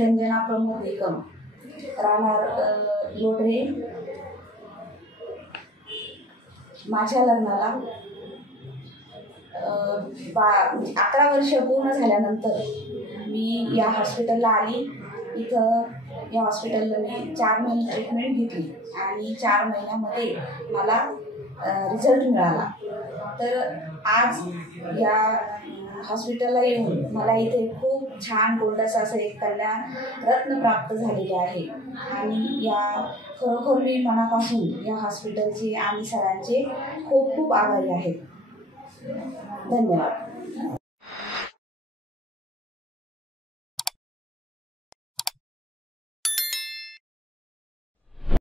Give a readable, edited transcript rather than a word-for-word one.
रंजना प्रमोद निकम, राहणार लोढरे. माझ्या लग्नाला 11 वर्ष पूर्ण झाल्यानंतर मी या हॉस्पिटलला आली. इथं या हॉस्पिटलला मी 4 महिने ट्रीटमेंट घेतली आणि 4 महिन्यामध्ये मला रिझल्ट मिळाला. तर आज या हॉस्पिटलला येऊन मला इथे खूप छान गोल्डस असं एक कन्या रत्न प्राप्त झालेले आहे आणि या खरोखर मी मनापासून या हॉस्पिटलचे आणि सरांचे खूप खूप आभारी आहे. धन्यवाद.